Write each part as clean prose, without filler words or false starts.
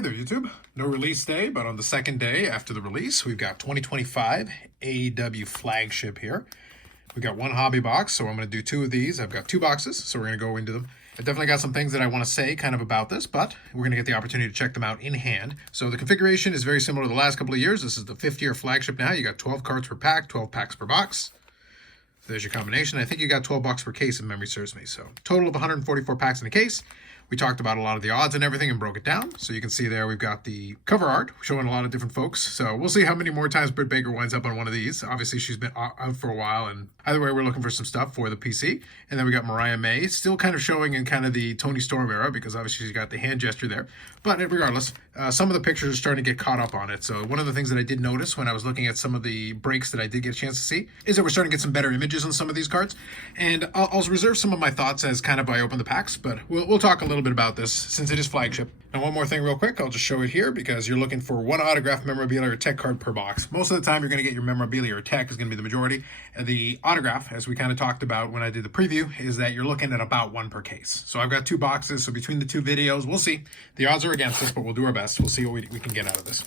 Hey there, YouTube. No release day, but on the second day after the release, we've got 2025 AEW Flagship here. We've got one hobby box, so I'm going to do two of these. I've got two boxes, so we're going to go into them. I definitely got some things that I want to say kind of about this, but we're going to get the opportunity to check them out in hand. So the configuration is very similar to the last couple of years. This is the 5th-year Flagship now. You got 12 cards per pack, 12 packs per box. So there's your combination. I think you got 12 bucks per case if memory serves me. So total of 144 packs in a case. We talked about a lot of the odds and everything and broke it down. So you can see there we've got the cover art showing a lot of different folks. So we'll see how many more times Britt Baker winds up on one of these. Obviously, she's been out for a while. And either way, we're looking for some stuff for the PC. And then we got Mariah May, still kind of showing in kind of the Toni Storm era because obviously she's got the hand gesture there. But regardless, some of the pictures are starting to get caught up on it. So one of the things that I did notice when I was looking at some of the breaks that I did get a chance to see is that we're starting to get some better images on some of these cards. And I'll reserve some of my thoughts as kind of I open the packs, but we'll talk a little bit about this since it is Flagship. Now, one more thing real quick, I'll just show it here because you're looking for one autograph, memorabilia, or tech card per box. Most of the time, you're going to get your memorabilia or tech is going to be the majority. And the autograph, as we kind of talked about when I did the preview, is that you're looking at about one per case. So I've got two boxes, so between the two videos, we'll see. The odds are against us, but we'll do our best. We'll see what we can get out of this.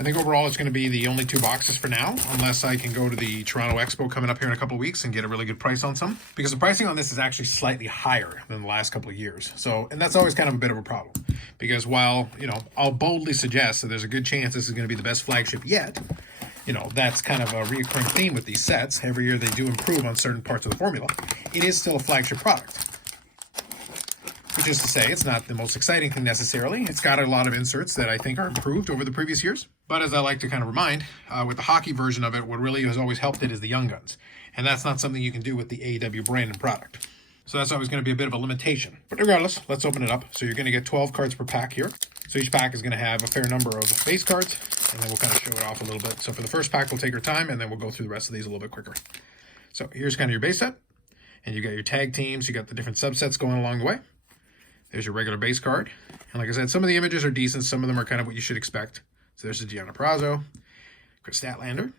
I think overall it's going to be the only two boxes for now, unless I can go to the Toronto Expo coming up here in a couple of weeks and get a really good price on some, because the pricing on this is actually slightly higher than the last couple of years. So, and that's always kind of a bit of a problem, because while, I'll boldly suggest that there's a good chance this is going to be the best Flagship yet, that's kind of a recurring theme with these sets. Every year they do improve on certain parts of the formula. It is still a Flagship product. Which is to say, it's not the most exciting thing necessarily. It's got a lot of inserts that I think are improved over the previous years. But as I like to kind of remind, with the hockey version of it, what really has always helped it is the Young Guns. And that's not something you can do with the AEW brand and product. So that's always going to be a bit of a limitation. But regardless, let's open it up. So you're going to get 12 cards per pack here. So each pack is going to have a fair number of base cards. And then we'll kind of show it off a little bit. So for the first pack, we'll take our time, and then we'll go through the rest of these a little bit quicker. So here's kind of your base set. And you got your tag teams. You got the different subsets going along the way. There's your regular base card. And like I said, some of the images are decent. Some of them are kind of what you should expect. So there's the Deonna Purrazzo, Chris Statlander.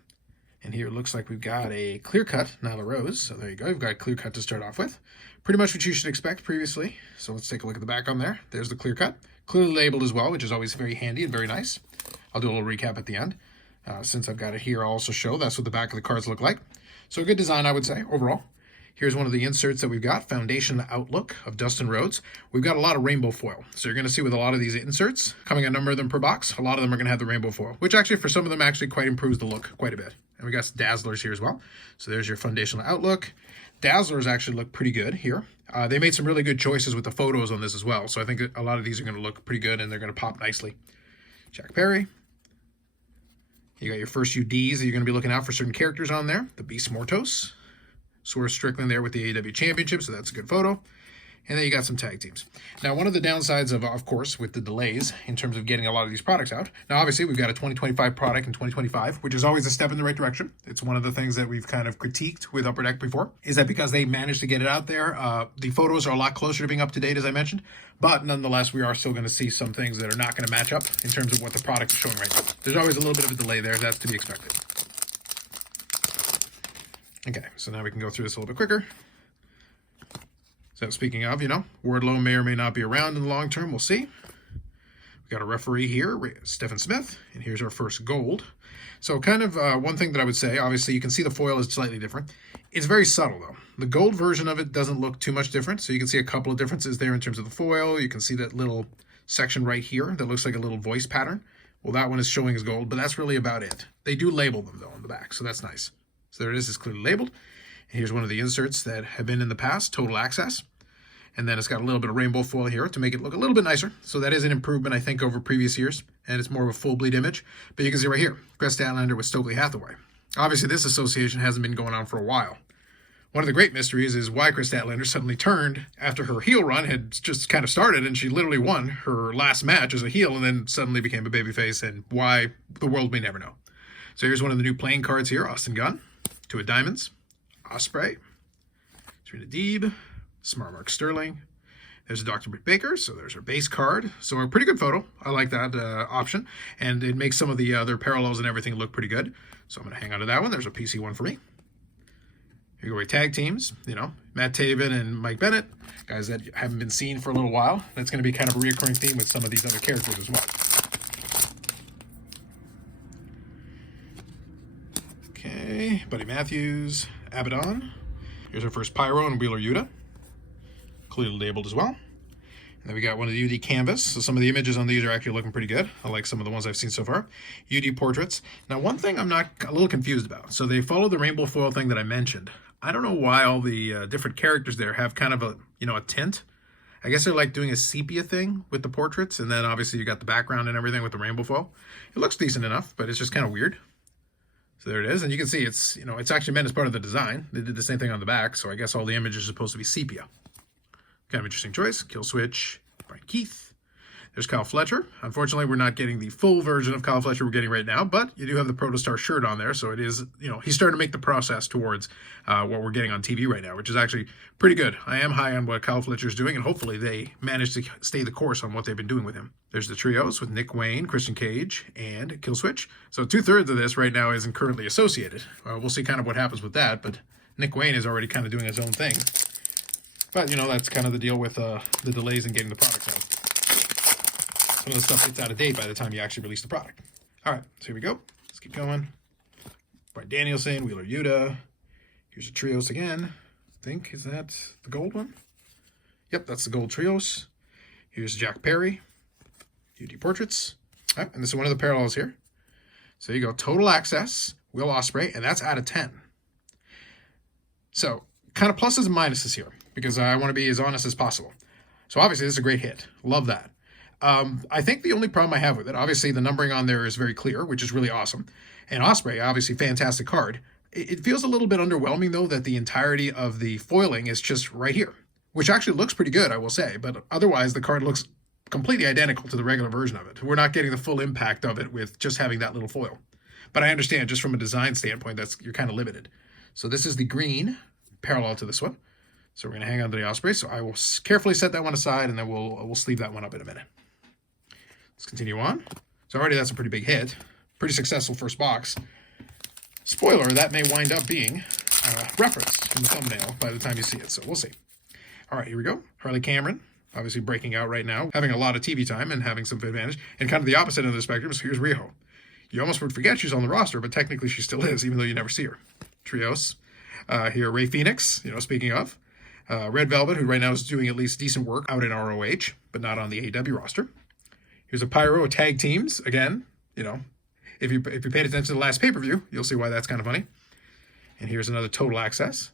And here it looks like we've got a clear cut Nyla Rose. So there you go. You've got a clear cut to start off with. Pretty much what you should expect previously. So let's take a look at the back on there. There's the clear cut. Clearly labeled as well, which is always very handy and very nice. I'll do a little recap at the end. Since I've got it here, I'll also show that's what the back of the cards look like. So a good design, I would say, overall. Here's one of the inserts that we've got, Foundation Outlook of Dustin Rhodes. We've got a lot of rainbow foil. So you're going to see with a lot of these inserts, coming a number of them per box, a lot of them are going to have the rainbow foil, which actually for some of them actually quite improves the look quite a bit. And we got some Dazzlers here as well. So there's your Foundational Outlook. Dazzlers actually look pretty good here. They made some really good choices with the photos on this as well. So I think a lot of these are going to look pretty good and they're going to pop nicely. Jack Perry. You got your first UDs that you're going to be looking out for certain characters on there. The Beast Mortos. Swerve Strickland there with the AEW Championship, so that's a good photo. And then you got some tag teams. Now, one of the downsides of course, with the delays in terms of getting a lot of these products out. Now, obviously, we've got a 2025 product in 2025, which is always a step in the right direction. It's one of the things that we've kind of critiqued with Upper Deck before, is that because they managed to get it out there, the photos are a lot closer to being up to date, as I mentioned. But nonetheless, we are still going to see some things that are not going to match up in terms of what the product is showing right now. There's always a little bit of a delay there. That's to be expected. Okay, so now we can go through this a little bit quicker. So speaking of, Wardlow may or may not be around in the long term. We'll see. We got a referee here, Stephen Smith, and here's our first gold. So kind of one thing that I would say, obviously you can see the foil is slightly different. It's very subtle though. The gold version of it doesn't look too much different. So you can see a couple of differences there in terms of the foil. You can see that little section right here that looks like a little voice pattern. Well, that one is showing as gold, but that's really about it. They do label them though on the back, so that's nice. So there it is, it's clearly labeled. And here's one of the inserts that have been in the past, Total Access. And then it's got a little bit of rainbow foil here to make it look a little bit nicer. So that is an improvement, I think, over previous years. And it's more of a full bleed image. But you can see right here, Chris Statlander with Stokely Hathaway. Obviously, this association hasn't been going on for a while. One of the great mysteries is why Chris Statlander suddenly turned after her heel run had just kind of started and she literally won her last match as a heel and then suddenly became a babyface, and why the world may never know. So here's one of the new playing cards here, Austin Gunn. Two of Diamonds, Ospreay, Serena Deeb, Smart Mark Sterling. There's a Dr. Britt Baker, so there's our base card. So a pretty good photo. I like that option. And it makes some of the other parallels and everything look pretty good. So I'm going to hang on to that one. There's a PC one for me. Here we go, tag teams, Matt Taven and Mike Bennett, guys that haven't been seen for a little while. That's going to be kind of a reoccurring theme with some of these other characters as well. Okay, Buddy Matthews, Abaddon. Here's our first Pyro and Wheeler Yuta. Clearly labeled as well. And then we got one of the UD canvas. So some of the images on these are actually looking pretty good. I like some of the ones I've seen so far. UD portraits. Now, one thing I'm not a little confused about. So they follow the rainbow foil thing that I mentioned. I don't know why all the different characters there have kind of a tint. I guess they're like doing a sepia thing with the portraits. And then obviously you got the background and everything with the rainbow foil. It looks decent enough, but it's just kind of weird. So there it is, and you can see it's it's actually meant as part of the design. They did the same thing on the back, so I guess all the images are supposed to be sepia. Kind of interesting choice. Kill Switch, Brian Keith. There's Kyle Fletcher. Unfortunately, we're not getting the full version of Kyle Fletcher we're getting right now, but you do have the Protostar shirt on there, so it is, he's starting to make the process towards what we're getting on TV right now, which is actually pretty good. I am high on what Kyle Fletcher's doing, and hopefully they manage to stay the course on what they've been doing with him. There's the trios with Nick Wayne, Christian Cage, and Kill Switch. So 2/3 of this right now isn't currently associated. We'll see kind of what happens with that, but Nick Wayne is already kind of doing his own thing. But, that's kind of the deal with the delays in getting the products out. Some of the stuff gets out of date by the time you actually release the product. All right, so here we go. Let's keep going. Brian Danielson, Wheeler Yuta. Here's the trios again. I think, is that the gold one? Yep, that's the gold trios. Here's Jack Perry. UD portraits. All right, and this is one of the parallels here. So you go, total access, Will Ospreay, and that's out of 10. So kind of pluses and minuses here, because I want to be as honest as possible. So obviously this is a great hit. Love that. I think the only problem I have with it, obviously the numbering on there is very clear, which is really awesome. And Ospreay, obviously fantastic card. It feels a little bit underwhelming, though, that the entirety of the foiling is just right here, which actually looks pretty good, I will say. But otherwise, the card looks completely identical to the regular version of it. We're not getting the full impact of it with just having that little foil. But I understand, just from a design standpoint, you're kind of limited. So this is the green, parallel to this one. So we're going to hang on to the Ospreay. So I will carefully set that one aside, and then we'll sleeve that one up in a minute. Let's continue on. So already that's a pretty big hit. Pretty successful first box. Spoiler, that may wind up being referenced in the thumbnail by the time you see it, so we'll see. All right, here we go. Harley Cameron, obviously breaking out right now, having a lot of TV time and having some advantage. And kind of the opposite end of the spectrum, so here's Riho. You almost would forget she's on the roster, but technically she still is, even though you never see her. Trios. Here, Ray Phoenix, speaking of. Red Velvet, who right now is doing at least decent work out in ROH, but not on the AEW roster. Here's a Pyro tag teams. Again, if you paid attention to the last pay-per-view, you'll see why that's kind of funny. And here's another total access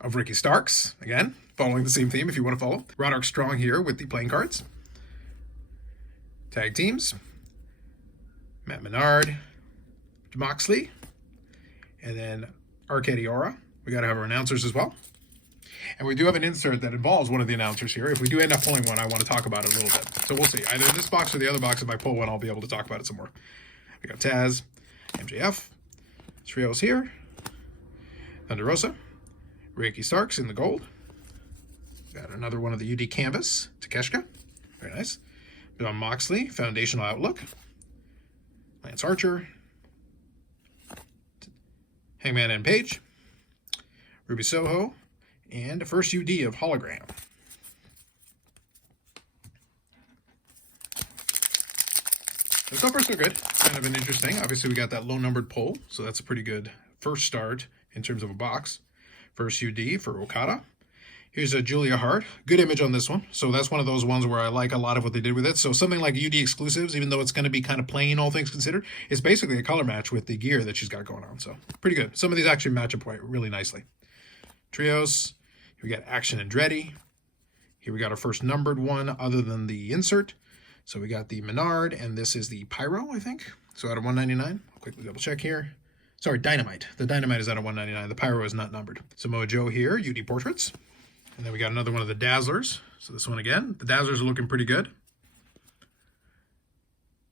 of Ricky Starks. Again, following the same theme if you want to follow. Roderick Strong here with the playing cards. Tag teams. Matt Menard, Moxley, and then Arcade Aura. We got to have our announcers as well. And we do have an insert that involves one of the announcers here. If we do end up pulling one, I want to talk about it a little bit. So we'll see. Either in this box or the other box, if I pull one, I'll be able to talk about it some more. We got Taz, MJF, trios here, Thunder Rosa, Ricky Starks in the gold. Got another one of the UD canvas, Takeshita. Very nice. John Moxley, Foundational Outlook. Lance Archer. Hangman and Page. Ruby Soho. And first UD of Hologram. So far, so good. Kind of an interesting. Obviously, we got that low-numbered pull, so that's a pretty good first start in terms of a box. First UD for Okada. Here's a Julia Hart. Good image on this one. So that's one of those ones where I like a lot of what they did with it. So something like UD exclusives, even though it's going to be kind of plain, all things considered, it's basically a color match with the gear that she's got going on. So pretty good. Some of these actually match up quite really nicely. Trios. Here we got Action Andretti. Here we got our first numbered one other than the insert. So we got the Menard, and this is the Pyro, I think. So out of 199. I'll quickly double check here. Sorry, Dynamite. The Dynamite is out of 199. The Pyro is not numbered. Samoa Joe here, UD Portraits. And then we got another one of the Dazzlers. So this one again. The Dazzlers are looking pretty good.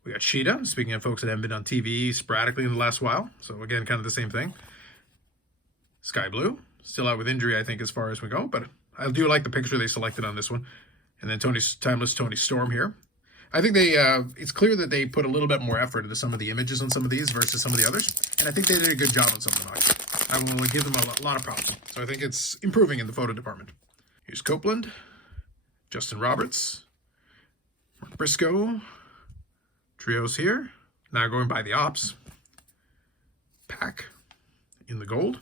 We got Sheeta, speaking of folks that haven't been on TV sporadically in the last while. So again, kind of the same thing. Sky Blue. Still out with injury, I think, as far as we go. But I do like the picture they selected on this one. And then Timeless Tony Storm here. I think it's clear that they put a little bit more effort into some of the images on some of these versus some of the others. And I think they did a good job on some of them. I will give them a lot of props. So I think it's improving in the photo department. Here's Copeland, Justin Roberts, Mark Briscoe, trios here. Now going by the Ops. Pack in the gold.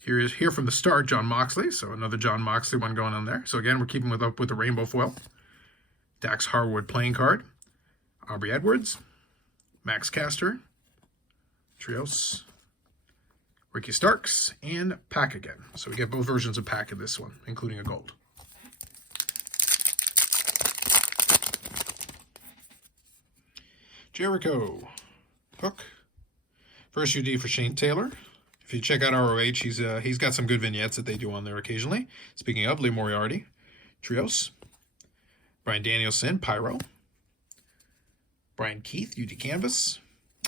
Here from the start, John Moxley. So another John Moxley one going on there. So again, we're keeping up with the rainbow foil. Dax Harwood playing card. Aubrey Edwards. Max Caster. Trios. Ricky Starks. And Pack again. So we get both versions of Pack in this one, including a gold. Jericho. Hook. First UD for Shane Taylor. If you check out ROH, he's got some good vignettes that they do on there occasionally. Speaking of, Lee Moriarty, Trios, Bryan Danielson, Pyro, Brian Keith, UD Canvas,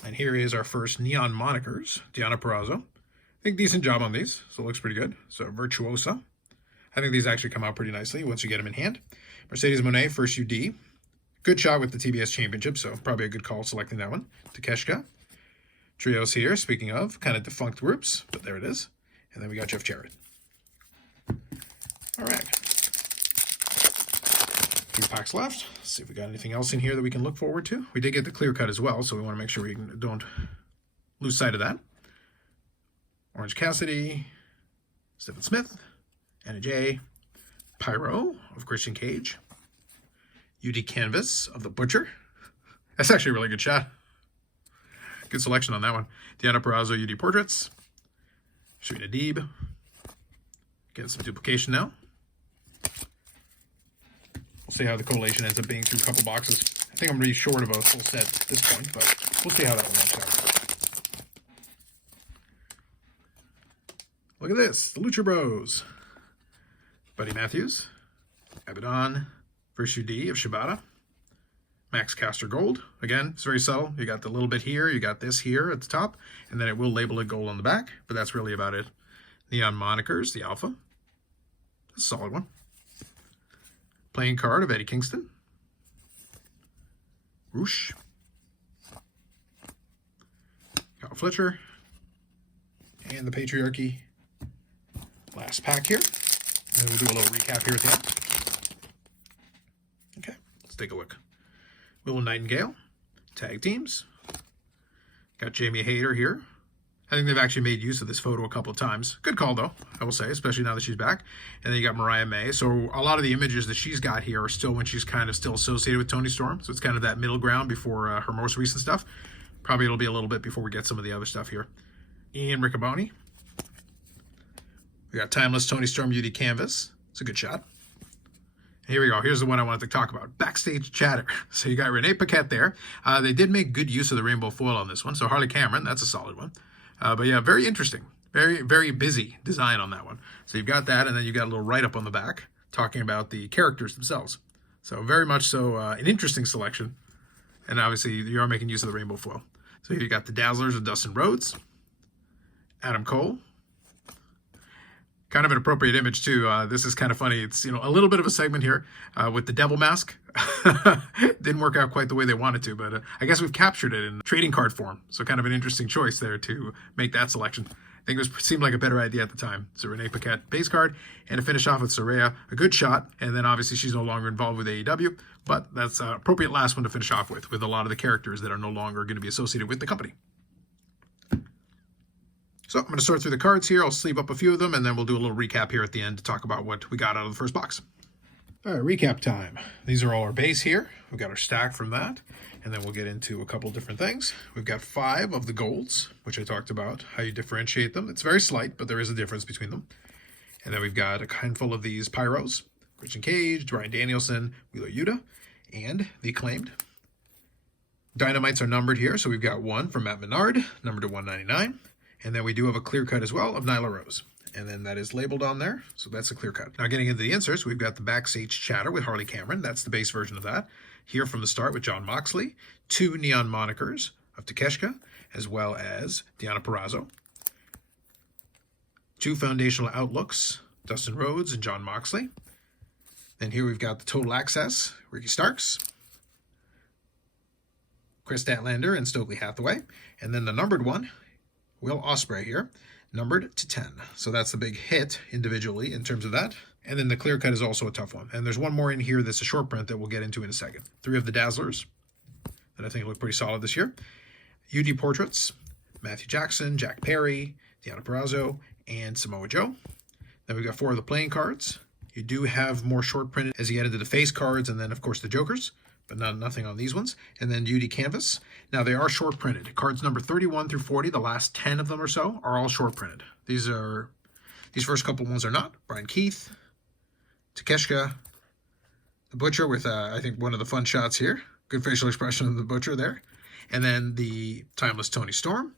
and here is our first Neon Monikers, Deonna Purrazzo. I think decent job on these, so it looks pretty good. So Virtuosa. I think these actually come out pretty nicely once you get them in hand. Mercedes Moné, first UD. Good shot with the TBS Championship, so probably a good call selecting that one. Takeshka. Trios here, speaking of, kind of defunct groups, but there it is. And then we got Jeff Jarrett. All right. 2 packs left. Let's see if we got anything else in here that we can look forward to. We did get the clear cut as well, so we want to make sure we don't lose sight of that. Orange Cassidy, Stephen Smith, Anna Jay, Pyro of Christian Cage, UD Canvas of the Butcher. That's actually a really good shot. Good selection on that one. Deonna Purrazzo, UD Portraits. Sharina Deeb. Getting some duplication now. We'll see how the collation ends up being through a couple boxes. I think I'm going to be short of a full set at this point, but we'll see how that one works out. Look at this. The Lucha Bros. Buddy Matthews. Abaddon. First UD of Shibata. Max Caster Gold. Again, it's very subtle. You got the little bit here, you got this here at the top, and then it will label it gold on the back, but that's really about it. Neon Monikers, the Alpha. That's a solid one. Playing card of Eddie Kingston. Roosh. Kyle Fletcher. And the Patriarchy. Last pack here. And we'll do a little recap here at the end. Okay, let's take a look. Willow Nightingale, tag teams. Got Jamie Hayter here. I think they've actually made use of this photo a couple of times. Good call, though, I will say, especially now that she's back. And then you got Mariah May. So a lot of the images that she's got here are still when she's kind of still associated with Toni Storm. So it's kind of that middle ground before her most recent stuff. Probably it'll be a little bit before we get some of the other stuff here. Ian Riccaboni. We got Timeless Toni Storm UD Canvas. It's a good shot. Here we go. Here's the one I wanted to talk about. Backstage chatter. So you got Renee Paquette there. They did make good use of the rainbow foil on this one. So Harley Cameron, that's a solid one. But yeah, very interesting. Very, very busy design on that one. So you've got that, and then you got a little write-up on the back talking about the characters themselves. So very much so an interesting selection. And obviously you are making use of the rainbow foil. So here you got the Dazzlers of Dustin Rhodes, Adam Cole. Kind of an appropriate image too. This is kind of funny. It's, you know, a little bit of a segment here with the devil mask. Didn't work out quite the way they wanted to, but I guess we've captured it in trading card form. So kind of an interesting choice there to make that selection. I think it seemed like a better idea at the time. So Renee Paquette base card, and to finish off with Saraya, a good shot. And then obviously she's no longer involved with AEW, but that's an appropriate last one to finish off with a lot of the characters that are no longer going to be associated with the company. So I'm going to sort through the cards here. I'll sleeve up a few of them, and then we'll do a little recap here at the end to talk about what we got out of the first box. All right, recap time. These are all our base here. We've got our stack from that, and then we'll get into a couple different things. We've got 5 of the golds, which I talked about, how you differentiate them. It's very slight, but there is a difference between them. And then we've got a handful of these Pyros, Christian Cage, Bryan Danielson, Wheeler Yuta, and the Acclaimed. Dynamites are numbered here, so we've got 1 from Matt Menard, numbered to 199. And then we do have a clear cut as well of Nyla Rose. And then that is labeled on there, so that's a clear cut. Now getting into the inserts, we've got the Backstage Chatter with Harley Cameron. That's the base version of that. Here from the start with John Moxley. 2 Neon Monikers of Takeshka, as well as Deonna Purrazzo. 2 Foundational Outlooks, Dustin Rhodes and John Moxley. Then here we've got the Total Access, Ricky Starks, Chris Statlander and Stokely Hathaway. And then the numbered one, Will Ospreay here. numbered to 10. So that's the big hit individually in terms of that. And then the clear cut is also a tough one. And there's one more in here that's a short print that we'll get into in a second. 3 of the Dazzlers that I think look pretty solid this year. UD portraits, Matthew Jackson, Jack Perry, Deonna Purrazzo, and Samoa Joe. Then we've got 4 of the playing cards. You do have more short printed as you get into the face cards and then, of course, the Jokers, but nothing on these ones. And then UD Canvas. Now, they are short printed. Cards number 31 through 40, the last 10 of them or so, are all short printed. These first couple ones are not. Brian Keith, Takeshita, the Butcher with, I think, one of the fun shots here. Good facial expression of the Butcher there. And then the Timeless Tony Storm.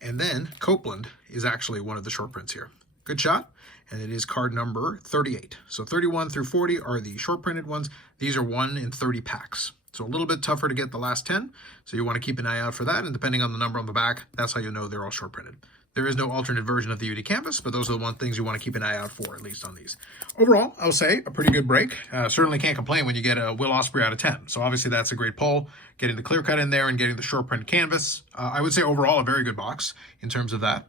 And then Copeland is actually one of the short prints here. Good shot. And it is card number 38. So 31 through 40 are the short printed ones. These are 1 in 30 packs. So a little bit tougher to get the last 10. So you want to keep an eye out for that. And depending on the number on the back, that's how you know they're all short printed. There is no alternate version of the UD Canvas, but those are the things you want to keep an eye out for, at least on these. Overall, I'll say a pretty good break. Certainly can't complain when you get a Will Ospreay out of 10. So obviously that's a great pull. Getting the clear cut in there and getting the short print canvas. I would say overall a very good box in terms of that.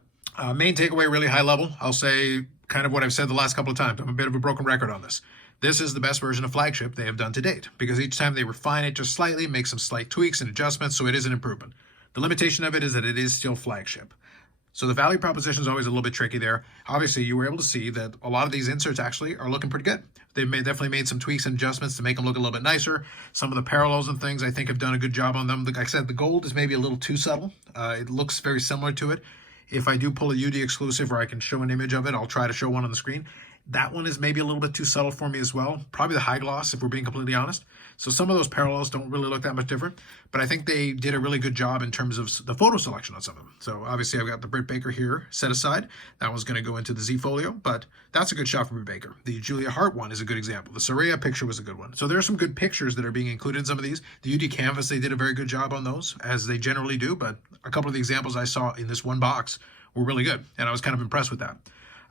Main takeaway, really high level. I'll say kind of what I've said the last couple of times. I'm a bit of a broken record on this. This is the best version of Flagship they have done to date, because each time they refine it just slightly, make some slight tweaks and adjustments, so it is an improvement. The limitation of it is that it is still Flagship. So the value proposition is always a little bit tricky there. Obviously, you were able to see that a lot of these inserts actually are looking pretty good. They've definitely made some tweaks and adjustments to make them look a little bit nicer. Some of the parallels and things I think have done a good job on them. Like I said, the gold is maybe a little too subtle. It looks very similar to it. If I do pull a UD exclusive where I can show an image of it, I'll try to show one on the screen. That one is maybe a little bit too subtle for me as well. Probably the high gloss, if we're being completely honest. So some of those parallels don't really look that much different. But I think they did a really good job in terms of the photo selection on some of them. So obviously I've got the Britt Baker here set aside. That one's going to go into the Z Folio, but that's a good shot from Britt Baker. The Julia Hart one is a good example. The Saraya picture was a good one. So there are some good pictures that are being included in some of these. The UD Canvas, they did a very good job on those, as they generally do. But a couple of the examples I saw in this one box were really good, and I was kind of impressed with that.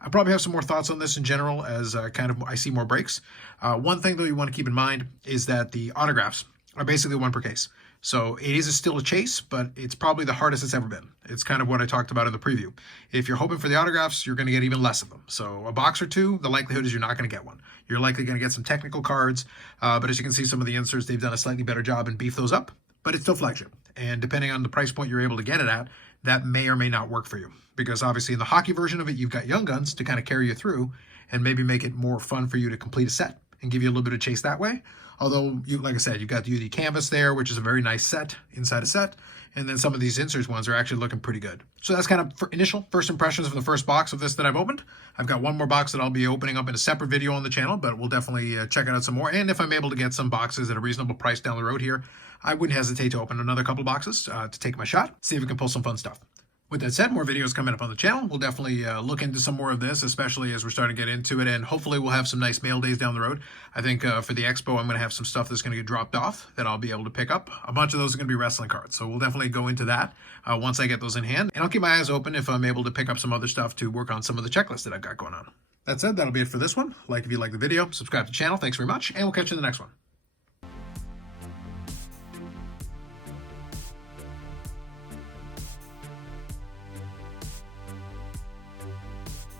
I probably have some more thoughts on this in general as I see more breaks. One thing, though, you want to keep in mind is that the autographs are basically 1 per case. So it is still a chase, but it's probably the hardest it's ever been. It's kind of what I talked about in the preview. If you're hoping for the autographs, you're going to get even less of them. So a box or two, the likelihood is you're not going to get one. You're likely going to get some technical cards, but as you can see, some of the inserts, they've done a slightly better job and beef those up, but it's still Flagship. And depending on the price point you're able to get it at, that may or may not work for you. Because obviously in the hockey version of it, you've got Young Guns to kind of carry you through and maybe make it more fun for you to complete a set and give you a little bit of chase that way. Although, like I said, you've got the UD Canvas there, which is a very nice set inside a set. And then some of these inserts ones are actually looking pretty good. So that's kind of for initial first impressions from the first box of this that I've opened. I've got one more box that I'll be opening up in a separate video on the channel, but we'll definitely check it out some more. And if I'm able to get some boxes at a reasonable price down the road here, I wouldn't hesitate to open another couple boxes to take my shot, see if we can pull some fun stuff. With that said, more videos coming up on the channel. We'll definitely look into some more of this, especially as we're starting to get into it, and hopefully we'll have some nice mail days down the road. I think for the expo, I'm going to have some stuff that's going to get dropped off that I'll be able to pick up. A bunch of those are going to be wrestling cards, so we'll definitely go into that once I get those in hand. And I'll keep my eyes open if I'm able to pick up some other stuff to work on some of the checklists that I've got going on. That said, that'll be it for this one. Like if you like the video, subscribe to the channel. Thanks very much, and we'll catch you in the next one.